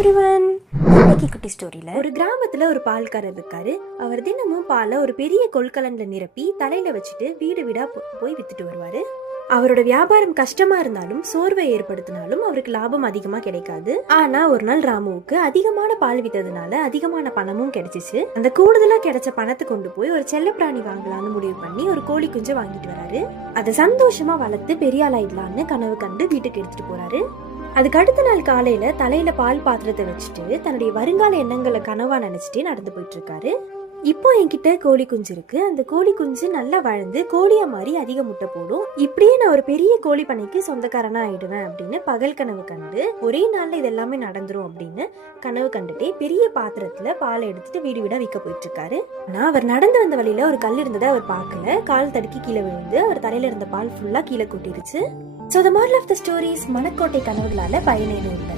Everyone இன்னைக்கு குட்டி ஸ்டோரியில ஒரு கிராமத்துல ஒரு பால்காரர் இருக்காரு. அவர் தினமும் பாலை ஒரு பெரிய கொள்கலன்ல நிரப்பி தலையில வச்சுட்டு வீடு வீடா போ- போய் வித்துட்டு வருவாரு. அவரோட வியாபாரம் கஷ்டமா இருந்தாலும் சோர்வை ஏற்படுத்தினாலும் அவருக்கு லாபம் அதிகமா கிடைக்காது. ஆனா ஒரு நாள் ராமுவுக்கு அதிகமான பால் வித்ததுனால அதிகமான பணமும் கிடைச்சிச்சு. அந்த கூடுதலா கிடைச்ச பணத்தை கொண்டு போய் ஒரு செல்லப்பிராணி வாங்கலாம்னு முடிவு பண்ணி ஒரு கோழி குஞ்சை வாங்கிட்டு வராரு. அதை சந்தோஷமா வளர்த்து பெரிய ஆளாயிடலான்னு கனவு கண்டு வீட்டுக்கு எடுத்துட்டு போறாரு. அதுக்கு அடுத்த நாள் காலையில தலையில பால் பாத்திரத்தை வச்சுட்டு தன்னுடைய வருங்கால எண்ணங்களை கனவா நினைச்சிட்டு நடந்து போயிட்டு இருக்காரு இப்போ என்கிட்ட கோழி குஞ்சு இருக்கு. அந்த கோழி குஞ்சு நல்லா வளர்ந்து கோழியா மாதிரி அதிக முட்டை போடும். இப்படியே நான் ஒரு பெரிய கோழி பண்ணைக்கு சொந்தக்காரனா ஆயிடுவேன் அப்படின்னு பகல் கனவு கண்டு ஒரே நாள்ல இதெல்லாமே நடந்துரும் அப்படின்னு கனவு கண்டுட்டே பெரிய பாத்திரத்துல பாலை எடுத்துட்டு வீடு வீடா விற்க போயிட்டு இருக்காரு ஆனா அவர் நடந்து வந்த வழியில ஒரு கல் இருந்ததை அவர் பார்க்கல. கால் தடுக்கி கீழே விழுந்து அவர் தலையில இருந்த பால் ஃபுல்லா கீழே கொட்டிருச்சு. So the moral of the stories மனக்கோட்டை கனவுகளால் பயனேறும் இல்லை